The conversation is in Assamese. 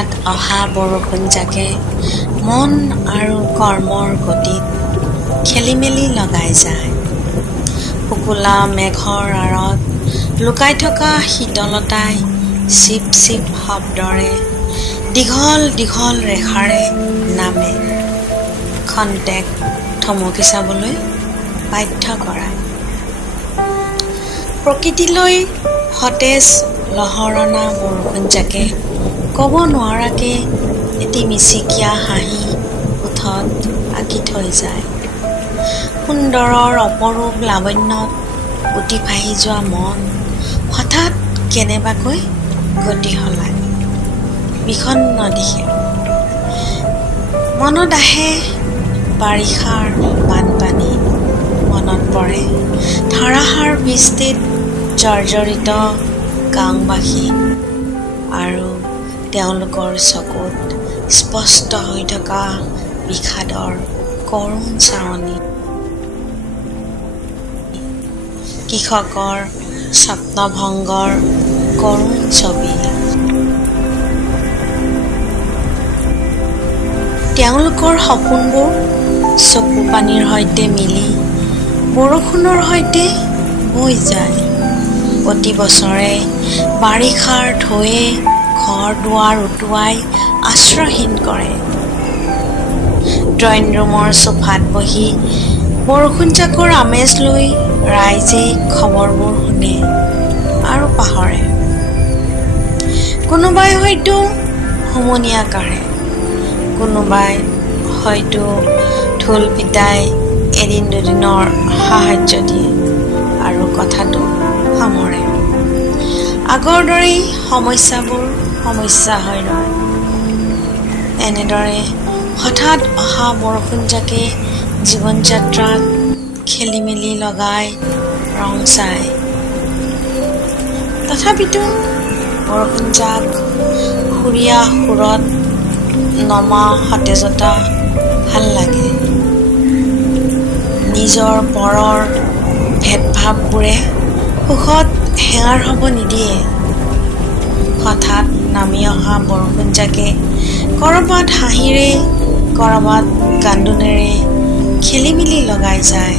হঠাৎ অহা বৰষুণজাকে মন আৰু কৰ্মৰ গতিত খেলিমেলি লগাই যায়। শুকুলা মেঘৰ আঁৰত লুকাই থকা শীতলতাই চিপ চিপ শব্দৰে দীঘল দীঘল ৰেখাৰে নামে খন্তেক থমকি চাবলৈ বাধ্য কৰায়। প্ৰকৃতিলৈ সতেজ লহৰণা বৰষুণজাকে ক'ব নোৱাৰাকে এটি মিচিকীয়া হাঁহি ওঠত আঁকি থৈ যায়। সুন্দৰৰ অপৰূপ লাৱণ্যত উটি ভাহি যোৱা মন হঠাৎ কেনেবাকৈ গতি সলায় বিষণ্ণ দিশে। মনত আহে বাৰিষাৰ বানপানী, মনত পৰে ধাৰাসাৰ বৃষ্টিত জৰ্জৰিত গাঁওবাসী আৰু তেওঁলোকৰ চকুত স্পষ্ট হৈ থকা বিষাদৰ কৰুণ চাৱনি। কৃষকৰ স্বপ্নভংগৰ কৰুণ ছবি। তেওঁলোকৰ সপোনবোৰ চকু পানীৰ সৈতে মিলি বৰষুণৰ সৈতে বৈ যায়। প্ৰতি বছৰে বাৰিষাৰ ঢৌৱে ঘৰ দুৱাৰ উটুৱাই আশ্ৰয়হীন কৰে। ড্ৰয়িং ৰুমৰ চোফাত বহি বৰষুণজাকৰ আমেজ লৈ ৰাইজে খবৰবোৰ শুনে আৰু পাহৰে। কোনোবাই হয়তো হুমুনিয়া কাঢ়ে, কোনোবাই হয়তো ঢোল পিটাই এদিন দুদিনৰ সাহাৰ্য দিয়ে আৰু কথাটো সামৰে। আগৰ দৰেই সমস্যাবোৰ সমস্যা হৈ ৰয়। এনেদৰে হঠাৎ অহা বৰষুণজাকে জীৱন যাত্ৰাত খেলিমেলি লগাই ৰং চায়। তথাপিতো বৰষুণজাক সুৰীয়া সুৰত নমা সতেজতা ভাল লাগে। নিজৰ পৰৰ ভেদভাৱবোৰে সুখত হেঙাৰ হ'ব নিদিয়ে। হঠাৎ নামি অহা বৰষুণজাকে ক'ৰবাত হাঁহিৰে ক'ৰবাত কান্দোনেৰে খেলিমেলি লগাই যায়।